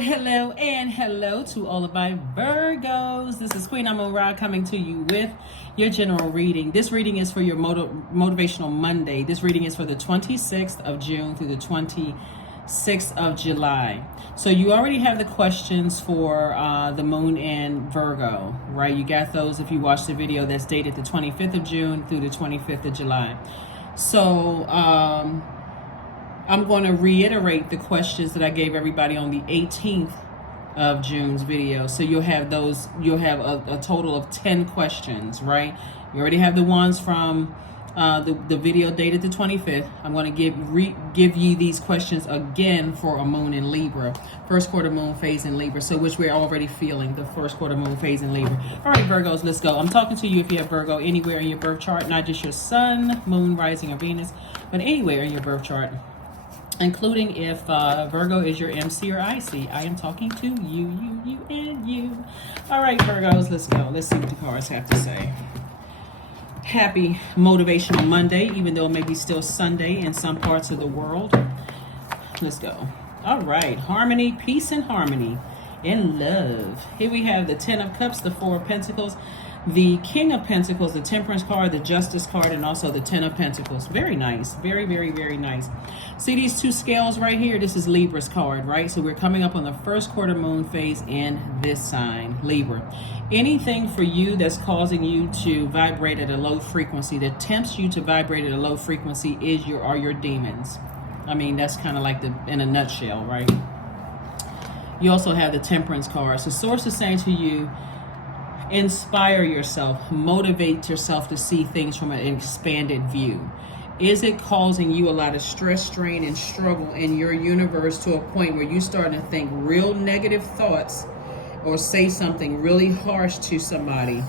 Hello, and hello to all of my Virgos. This is Queen Amun Ra coming to you with your general reading. This reading is for your Motivational Monday. This reading is for the 26th of June through the 26th of July. So you already have the questions for the Moon and Virgo, right? You got those if you watched the video that's dated the 25th of June through the 25th of July. So, I'm going to reiterate the questions that I gave everybody on the 18th of June's video. So you'll have those, you'll have a total of 10 questions, right? You already have the ones from the video dated the 25th. I'm going to give you these questions again for a moon in Libra. First quarter moon phase in Libra, so which we're already feeling, the first quarter moon phase in Libra. All right, Virgos, let's go. I'm talking to you if you have Virgo anywhere in your birth chart, not just your sun, moon, rising, or Venus, but anywhere in your birth chart. Including if Virgo is your MC or IC. I am talking to you, and you. All right, Virgos, let's go. Let's see what the cards have to say. Happy Motivational Monday, even though it may be still Sunday in some parts of the world. Let's go. All right, harmony, peace, and harmony in love. Here we have the 10 of Cups, the 4 of Pentacles, the King of Pentacles, the Temperance card, the Justice card, and also the 10 of Pentacles. Very nice. Very, very, very nice. See these two scales right here? This is Libra's card, right? So we're coming up on the first quarter moon phase in this sign, Libra. Anything for you that's causing you to vibrate at a low frequency, that tempts you to vibrate at a low frequency, are your demons. I mean, that's kind of like in a nutshell, right? You also have the Temperance card. So Source is saying to you, inspire yourself, motivate yourself to see things from an expanded view. Is it causing you a lot of stress, strain, and struggle in your universe to a point where you're starting to think real negative thoughts or say something really harsh to somebody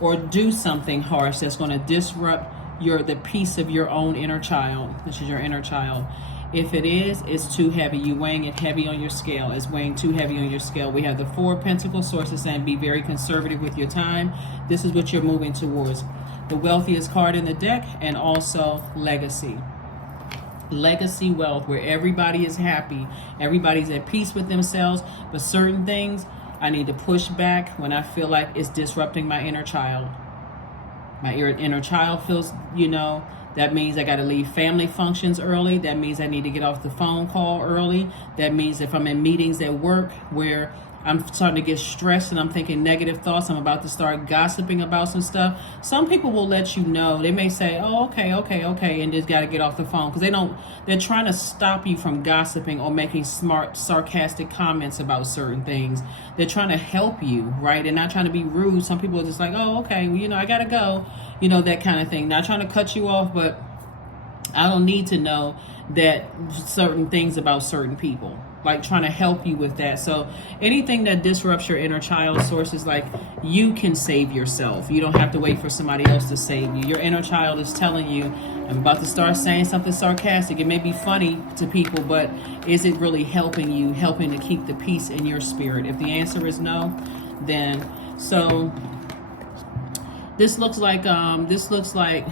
or do something harsh that's going to disrupt the peace of your own inner child, which is your inner child? If it is, it's too heavy. You weighing it heavy on your scale. It's weighing too heavy on your scale. We have the 4 of Pentacles. Sources saying be very conservative with your time. This is what you're moving towards. The wealthiest card in the deck, and also legacy. Legacy wealth, where everybody is happy. Everybody's at peace with themselves. But certain things I need to push back when I feel like it's disrupting my inner child. My inner child feels, that means I got to leave family functions early. That means I need to get off the phone call early. That means if I'm in meetings at work where I'm starting to get stressed and I'm thinking negative thoughts, I'm about to start gossiping about some stuff. Some people will let you know. They may say, oh, okay, and just got to get off the phone, because they're trying to stop you from gossiping or making smart, sarcastic comments about certain things. They're trying to help you, right? They're not trying to be rude. Some people are just like, oh, okay, well, I got to go, that kind of thing. Not trying to cut you off, but I don't need to know that certain things about certain people, like trying to help you with that. So anything that disrupts your inner child, sources like you can save yourself. You don't have to wait for somebody else to save you. Your inner child is telling you, I'm about to start saying something sarcastic. It may be funny to people, but is it really helping you, helping to keep the peace in your spirit? If the answer is no, then so this looks like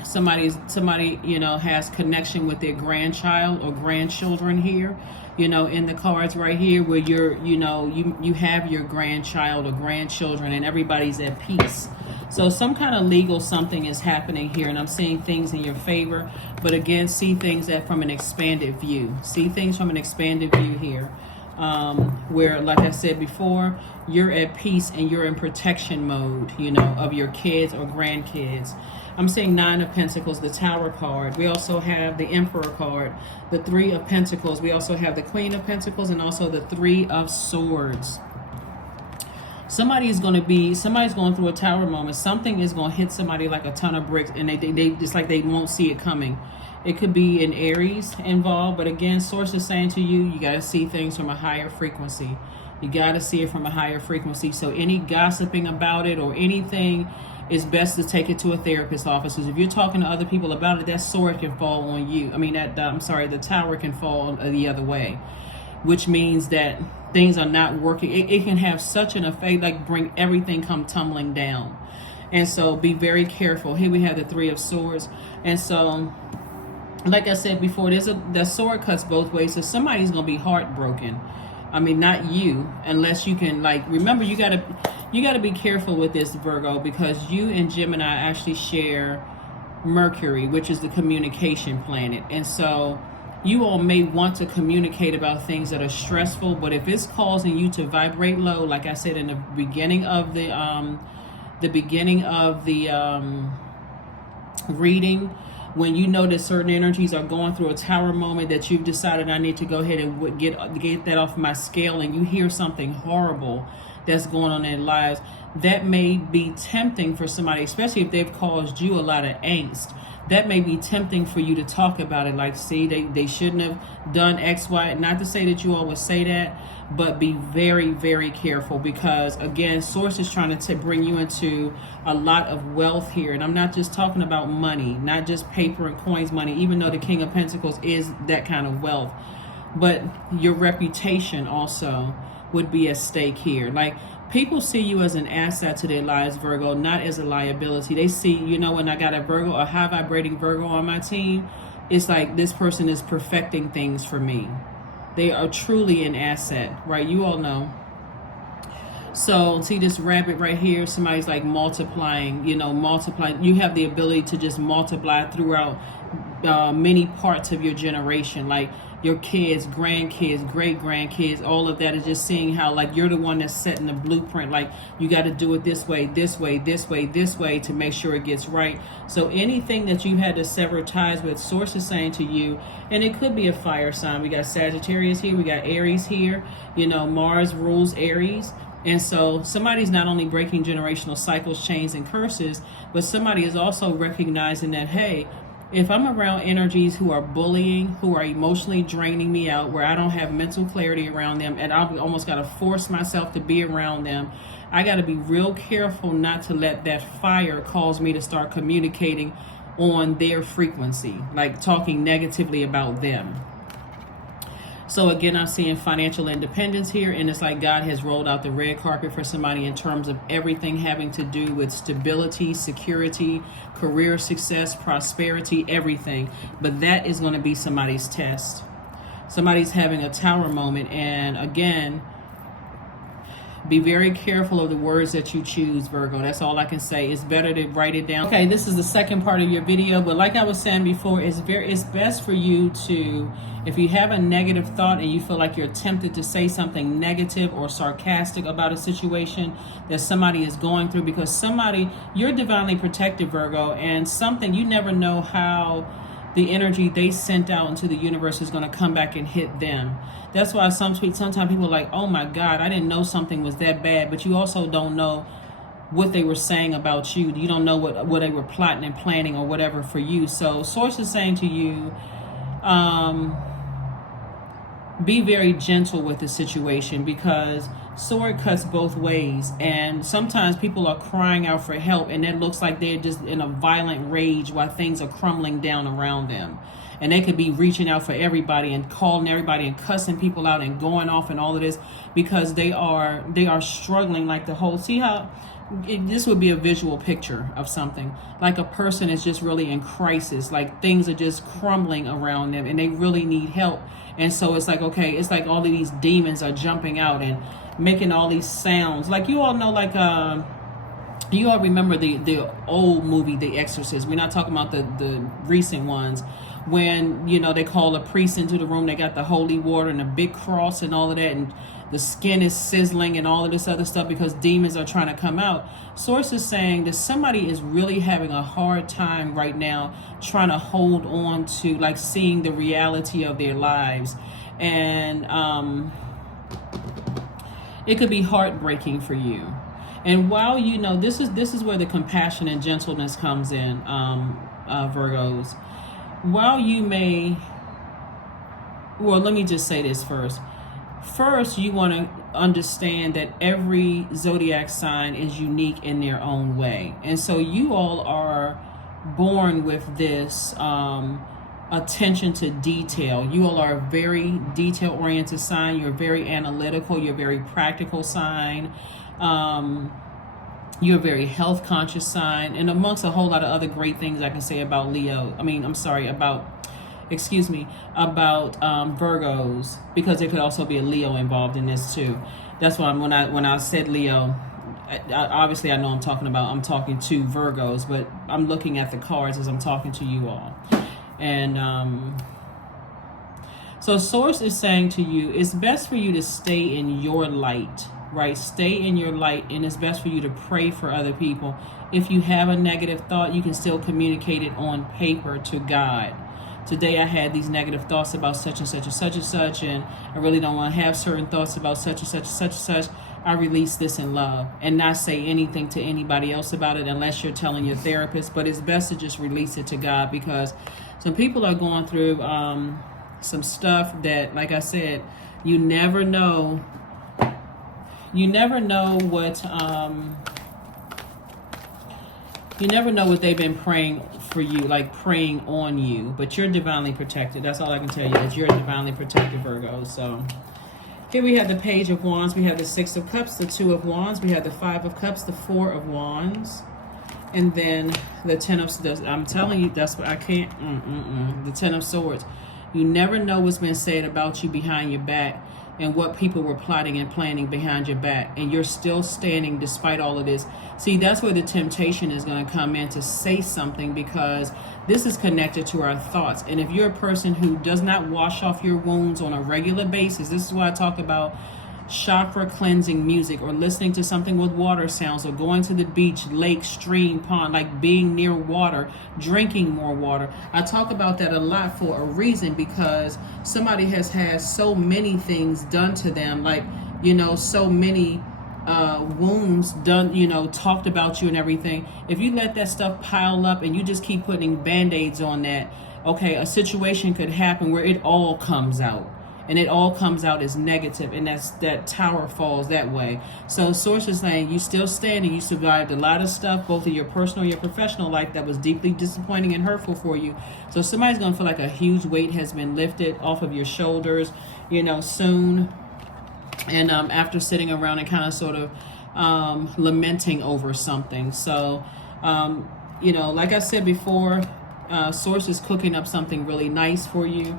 somebody has connection with their grandchild or grandchildren here, in the cards right here, where you have your grandchild or grandchildren and everybody's at peace. So some kind of legal something is happening here, and I'm seeing things in your favor, but again, see things from an expanded view. See things from an expanded view here. Where, like I said before, you're at peace and you're in protection mode, of your kids or grandkids. I'm seeing 9 of Pentacles, the Tower card. We also have the Emperor card, the 3 of Pentacles. We also have the Queen of Pentacles and also the 3 of Swords. Somebody's going through a tower moment. Something is going to hit somebody like a ton of bricks, and they just like they won't see it coming. It could be an Aries involved, but again, Source is saying to you, you got to see things from a higher frequency. You got to see it from a higher frequency. So any gossiping about it or anything, it's best to take it to a therapist's office. Because if you're talking to other people about it, that sword can fall on you. I mean, the tower can fall the other way, which means that things are not working. It can have such an effect, like bring everything come tumbling down. And so be very careful. Here we have the 3 of Swords. And so, like I said before, that sword cuts both ways. So somebody's going to be heartbroken. I mean, not you, unless you can, like, remember, you gotta be careful with this, Virgo, because you and Gemini actually share Mercury, which is the communication planet. And so you all may want to communicate about things that are stressful, but if it's causing you to vibrate low, like I said in the beginning of the reading, when you know that certain energies are going through a tower moment, that you've decided, I need to go ahead and get that off my scale, and you hear something horrible that's going on in their lives, that may be tempting for somebody, especially if they've caused you a lot of angst. That may be tempting for you to talk about it, like, see, they shouldn't have done X, Y. Not to say that you always say that, but be very, very careful, because again, source is trying to bring you into a lot of wealth here. And I'm not just talking about money, not just paper and coins money, even though the King of Pentacles is that kind of wealth, but your reputation also would be at stake here. Like, people see you as an asset to their lives, Virgo, not as a liability. They see, you know, when I got a Virgo, a high vibrating Virgo on my team, it's like this person is perfecting things for me. They are truly an asset, right? You all know. So see this rabbit right here, somebody's like multiplying, you know, multiplying. You have the ability to just multiply throughout many parts of your generation, like your kids, grandkids, great grandkids, all of that is just seeing how, like, you're the one that's setting the blueprint. Like, you got to do it this way, this way, this way, this way to make sure it gets right. So anything that you had to sever ties with, source is saying to you, and it could be a fire sign. We got Sagittarius here, we got Aries here, you know, Mars rules Aries. And so somebody's not only breaking generational cycles, chains, and curses, but somebody is also recognizing that, hey, if I'm around energies who are bullying, who are emotionally draining me out, where I don't have mental clarity around them, and I've almost got to force myself to be around them, I got to be real careful not to let that fire cause me to start communicating on their frequency, like talking negatively about them. So again, I'm seeing financial independence here, and it's like God has rolled out the red carpet for somebody in terms of everything having to do with stability, security, career success, prosperity, everything. But that is going to be somebody's test. Somebody's having a tower moment, and again, be very careful of the words that you choose, Virgo. That's all I can say. It's better to write it down. Okay, this is the second part of your video, but like I was saying before, it's best for you to, if you have a negative thought and you feel like you're tempted to say something negative or sarcastic about a situation that somebody is going through, because somebody, you're divinely protected, Virgo, and something, you never know how the energy they sent out into the universe is going to come back and hit them. That's why sometimes people are like, oh my God, I didn't know something was that bad. But you also don't know what they were saying about you. You don't know what they were plotting and planning or whatever for you. So source is saying to you, be very gentle with the situation, because sword cuts both ways, and sometimes people are crying out for help, and it looks like they're just in a violent rage while things are crumbling down around them, and they could be reaching out for everybody and calling everybody and cussing people out and going off and all of this, because they are struggling. Like the whole, see how this would be a visual picture of something like a person is just really in crisis, like things are just crumbling around them and they really need help. And so it's like, okay, it's like all of these demons are jumping out and making all these sounds. Like, you all know, like, you all remember the old movie, The Exorcist. We're not talking about the recent ones. When, you know, they call a priest into the room, they got the holy water and a big cross and all of that, and the skin is sizzling and all of this other stuff because demons are trying to come out. Source is saying that somebody is really having a hard time right now trying to hold on to, like, seeing the reality of their lives. And it could be heartbreaking for you. And while, you know, this is where the compassion and gentleness comes in, Virgos. While you may, well, let me just say this first. First, you want to understand that every zodiac sign is unique in their own way. And so you all are born with this attention to detail. You all are a very detail-oriented sign. You're very analytical. You're a very practical sign. You're a very health-conscious sign. And amongst a whole lot of other great things I can say about Leo. About excuse me, about Virgos, because there could also be a Leo involved in this too. That's why when I said Leo, obviously I know I'm talking to Virgos, but I'm looking at the cards as I'm talking to you all. And so Source is saying to you, it's best for you to stay in your light, right? Stay in your light, and it's best for you to pray for other people. If you have a negative thought, you can still communicate it on paper to God. Today I had these negative thoughts about such and such and such and such, and I really don't want to have certain thoughts about such and such and such and such. I release this in love, and not say anything to anybody else about it unless you're telling your therapist. But it's best to just release it to God, because some people are going through some stuff that, like I said, you never know what they've been praying for you, like praying on you. But you're divinely protected. That's all I can tell you, is you're divinely protected, Virgo. So here we have the Page of Wands, we have the Six of Cups, the Two of Wands, we have the Five of Cups, the Four of Wands, and then the Ten of Swords. I'm telling you, that's what I can't. The Ten of Swords. You never know what's been said about you behind your back, and what people were plotting and planning behind your back, and you're still standing despite all of this. See, that's where the temptation is going to come in, to say something, because this is connected to our thoughts. And if you're a person who does not wash off your wounds on a regular basis, this is why I talk about chakra cleansing music, or listening to something with water sounds, or going to the beach, lake, stream, pond, like being near water, drinking more water. I talk about that a lot for a reason, because somebody has had so many things done to them, like, you know, so many wounds done, you know, talked about you and everything. If you let that stuff pile up and you just keep putting band-aids on that, okay, a situation could happen where it all comes out. And it all comes out as negative, and that tower falls that way. So Source is saying you still standing, you survived a lot of stuff, both in your personal and your professional life, that was deeply disappointing and hurtful for you. So somebody's going to feel like a huge weight has been lifted off of your shoulders, you know, soon. And after sitting around and kind of sort of lamenting over something. So, you know, like I said before, Source is cooking up something really nice for you.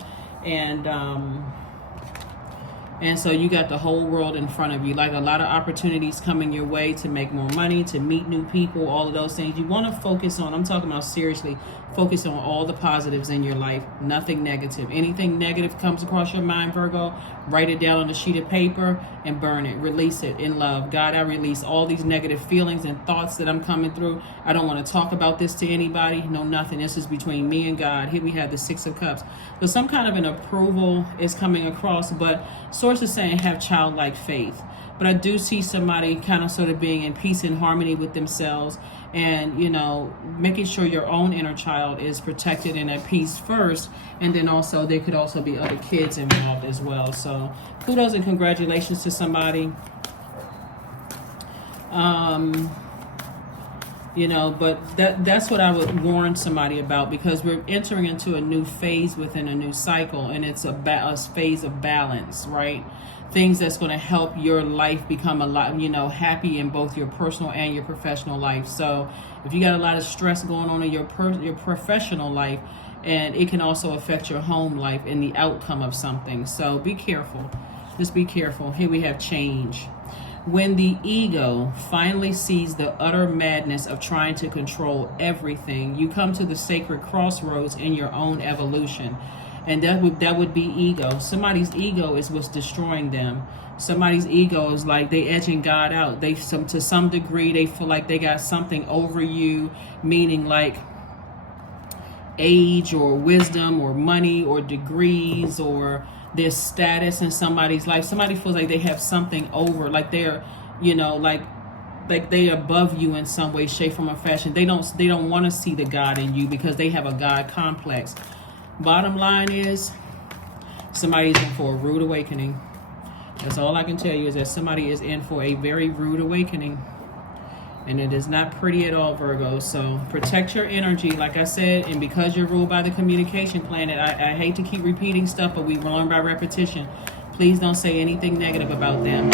And so you got the whole world in front of you, like a lot of opportunities coming your way to make more money, to meet new people, all of those things. You want to focus on, I'm talking about seriously, focus on all the positives in your life, nothing negative. Anything negative comes across your mind, Virgo, write it down on a sheet of paper and burn it, release it in love. God, I release all these negative feelings and thoughts that I'm coming through. I don't want to talk about this to anybody, no nothing. This is between me and God. Here we have the Six of Cups. So some kind of an approval is coming across, but Source is saying have childlike faith. But I do see somebody kind of sort of being in peace and harmony with themselves, and, you know, making sure your own inner child is protected and at peace first. And then also there could also be other kids involved as well. So kudos and congratulations to somebody. You know, but that's what I would warn somebody about, because we're entering into a new phase within a new cycle, and it's a phase of balance, right? Things that's going to help your life become a lot, you know, happy in both your personal and your professional life. So if you got a lot of stress going on in your professional life, and it can also affect your home life and the outcome of something. So be careful. Just be careful. Here we have change. When the ego finally sees the utter madness of trying to control everything, you come to the sacred crossroads in your own evolution. And that would be ego. Somebody's ego is what's destroying them. Somebody's ego is like they edging God out. To some degree, they feel like they got something over you, meaning like age or wisdom or money or degrees or their status in somebody's life. Somebody feels like they have something over, like they're, you know, like they're above you in some way, shape, form, or fashion. They don't want to see the God in you because they have a God complex. Bottom line is, somebody's in for a rude awakening. That's all I can tell you, is that somebody is in for a very rude awakening. And it is not pretty at all, Virgo. So protect your energy, like I said. And because you're ruled by the communication planet, I hate to keep repeating stuff, but we learn by repetition. Please don't say anything negative about them.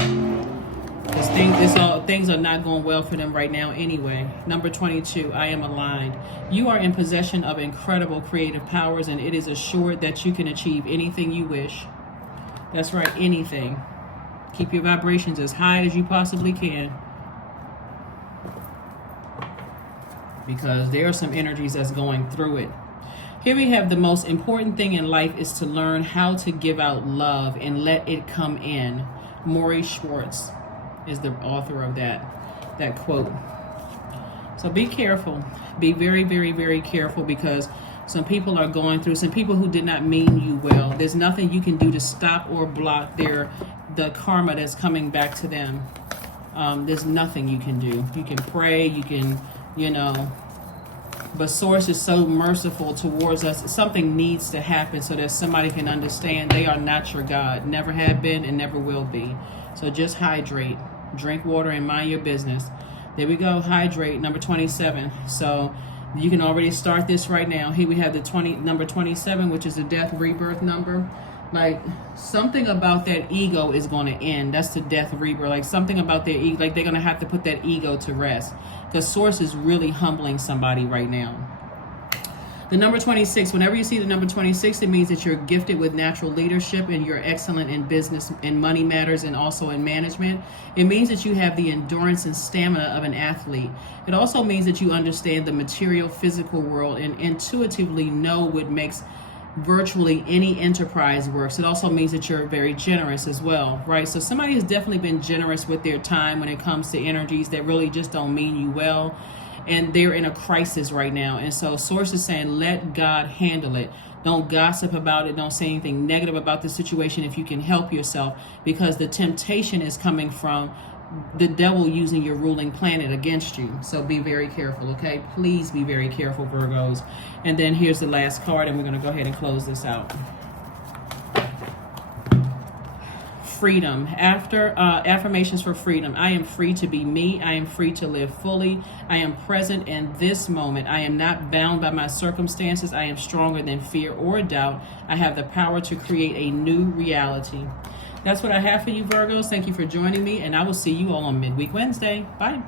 Because things are not going well for them right now anyway. Number 22, I am aligned. You are in possession of incredible creative powers, and it is assured that you can achieve anything you wish. That's right, anything. Keep your vibrations as high as you possibly can. Because there are some energies that's going through it. Here we have the most important thing in life is to learn how to give out love and let it come in. Maury Schwartz is the author of that quote. So be careful. Be very, very, very careful, because some people are going through, some people who did not mean you well. There's nothing you can do to stop or block the karma that's coming back to them. There's nothing you can do. You can pray, you can, but Source is so merciful towards us. Something needs to happen so that somebody can understand they are not your God. Never have been and never will be. So just hydrate. Drink water and mind your business. There we go. Hydrate. Number 27. So you can already start this right now. Here we have the number 27, which is the death rebirth number. Like, something about that ego is going to end. That's the death rebirth. Like, something about their ego. Like, they're going to have to put that ego to rest. Because Source is really humbling somebody right now. The number 26, whenever you see the number 26, it means that you're gifted with natural leadership and you're excellent in business and money matters and also in management. It means that you have the endurance and stamina of an athlete. It also means that you understand the material physical world and intuitively know what makes virtually any enterprise works. It also means that you're very generous as well, right? So somebody has definitely been generous with their time when it comes to energies that really just don't mean you well. And they're in a crisis right now. And so Source is saying, let God handle it. Don't gossip about it. Don't say anything negative about the situation if you can help yourself, because the temptation is coming from the devil using your ruling planet against you. So be very careful, okay? Please be very careful, Virgos. And then here's the last card, and we're going to go ahead and close this out. Freedom. After affirmations for freedom. I am free to be me. I am free to live fully. I am present in this moment. I am not bound by my circumstances. I am stronger than fear or doubt. I have the power to create a new reality. That's what I have for you, Virgos. Thank you for joining me, and I will see you all on Midweek Wednesday. Bye.